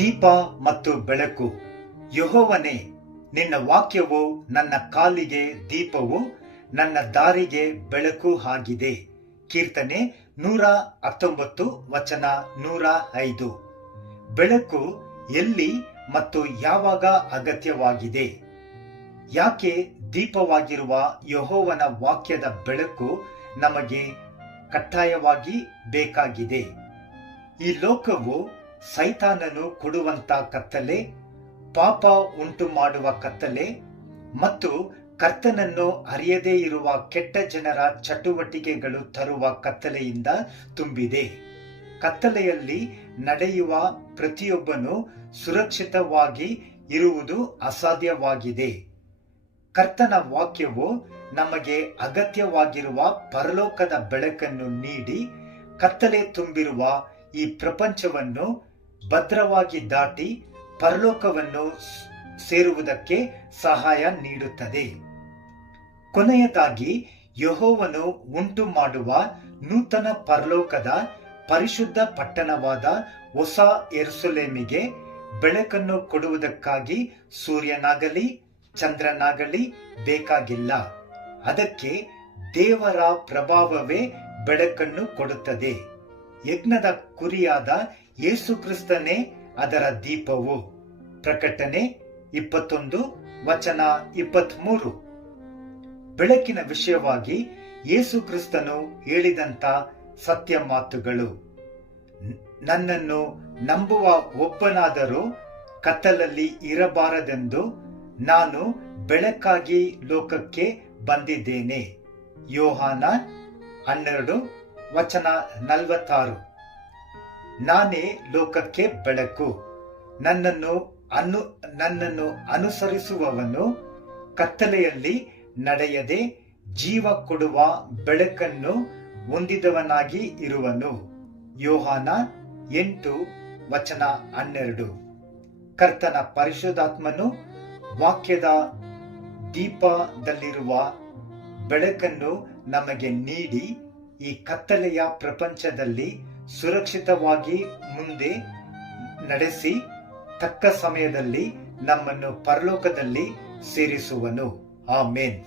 ದೀಪ ಮತ್ತು ಬೆಳಕು. ಯೆಹೋವನೇ, ನಿನ್ನ ವಾಕ್ಯವು ನನ್ನ ಕಾಲಿಗೆ ದೀಪವು, ನನ್ನ ದಾರಿಗೆ ಬೆಳಕು ಆಗಿದೆ. ಕೀರ್ತನೆ 119 ವಚನ 105. ಬೆಳಕು ಎಲ್ಲಿ ಮತ್ತು ಯಾವಾಗ ಅಗತ್ಯವಾಗಿದೆ? ಯಾಕೆ ದೀಪವಾಗಿರುವ ಯೆಹೋವನ ವಾಕ್ಯದ ಬೆಳಕು ನಮಗೆ ಕಡ್ಡಾಯವಾಗಿ ಬೇಕಾಗಿದೆ? ಈ ಲೋಕವು ಸೈತಾನನು ಕೊಡುವಂತ ಕತ್ತಲೆ, ಪಾಪ ಉಂಟು ಮಾಡುವ ಕತ್ತಲೆ ಮತ್ತು ಕರ್ತನನ್ನು ಅರಿಯದೇ ಇರುವ ಕೆಟ್ಟ ಜನರ ಚಟುವಟಿಕೆಗಳು ತರುವ ಕತ್ತಲೆಯಿಂದ ತುಂಬಿದೆ. ಕತ್ತಲೆಯಲ್ಲಿ ನಡೆಯುವ ಪ್ರತಿಯೊಬ್ಬನು ಸುರಕ್ಷಿತವಾಗಿ ಇರುವುದು ಅಸಾಧ್ಯವಾಗಿದೆ. ಕರ್ತನ ವಾಕ್ಯವು ನಮಗೆ ಅಗತ್ಯವಾಗಿರುವ ಪರಲೋಕದ ಬೆಳಕನ್ನು ನೀಡಿ ಕತ್ತಲೆ ತುಂಬಿರುವ ಈ ಪ್ರಪಂಚವನ್ನು ಭದ್ರವಾಗಿ ದಾಟಿ ಪರಲೋಕವನ್ನು ಸೇರುವುದಕ್ಕೆ ಸಹಾಯ ನೀಡುತ್ತದೆ. ಕೊನೆಯದಾಗಿ ಯೆಹೋವನು ಉಂಟು ಮಾಡುವ ನೂತನ ಪರಲೋಕದ ಪರಿಶುದ್ಧ ಪಟ್ಟಣವಾದ ಹೊಸ ಯೆರೂಸಲೇಮಿಗೆ ಬೆಳಕನ್ನು ಕೊಡುವುದಕ್ಕಾಗಿ ಸೂರ್ಯನಾಗಲಿ ಚಂದ್ರನಾಗಲಿ ಬೇಕಾಗಿಲ್ಲ. ಅದಕ್ಕೆ ದೇವರ ಪ್ರಭಾವವೇ ಬೆಳಕನ್ನು ಕೊಡುತ್ತದೆ. ಯಜ್ಞದ ಕುರಿಯಾದ ಯೇಸು ಕ್ರಿಸ್ತನೇ ಅದರ ದೀಪವು. ಪ್ರಕಟಣೆ 21 ವಚನ 23. ಬೆಳಕಿನ ವಿಷಯವಾಗಿ ಯೇಸು ಕ್ರಿಸ್ತನು ಹೇಳಿದಂತ ಸತ್ಯ ಮಾತುಗಳು: ನನ್ನನ್ನು ನಂಬುವ ಒಬ್ಬನಾದರೂ ಕತ್ತಲಲ್ಲಿ ಇರಬಾರದೆಂದು ನಾನು ಬೆಳಕಾಗಿ ಲೋಕಕ್ಕೆ ಬಂದಿದ್ದೇನೆ. ಯೋಹಾನ 12 ವಚನ 46. ನಾನೇ ಲೋಕಕ್ಕೆ ಬೆಳಕು. ನನ್ನನ್ನು ಅನುಸರಿಸುವವನು ಕತ್ತಲೆಯಲ್ಲಿ ನಡೆಯದೆ ಜೀವ ಕೊಡುವ ಬೆಳಕನ್ನು ಹೊಂದಿದವನಾಗಿ ಇರುವನು. ಯೋಹಾನ 8 ವಚನ 12. ಕರ್ತನ ಪರಿಶುದ್ಧಾತ್ಮನು ವಾಕ್ಯದ ದೀಪದಲ್ಲಿರುವ ಬೆಳಕನ್ನು ನಮಗೆ ನೀಡಿ ಈ ಕತ್ತಲೆಯ ಪ್ರಪಂಚದಲ್ಲಿ ಸುರಕ್ಷಿತವಾಗಿ ಮುಂದೆ ನಡೆಸಿ ತಕ್ಕ ಸಮಯದಲ್ಲಿ ನಮ್ಮನ್ನು ಪರಲೋಕದಲ್ಲಿ ಸೇರಿಸುವನು. ಆಮೇನ್.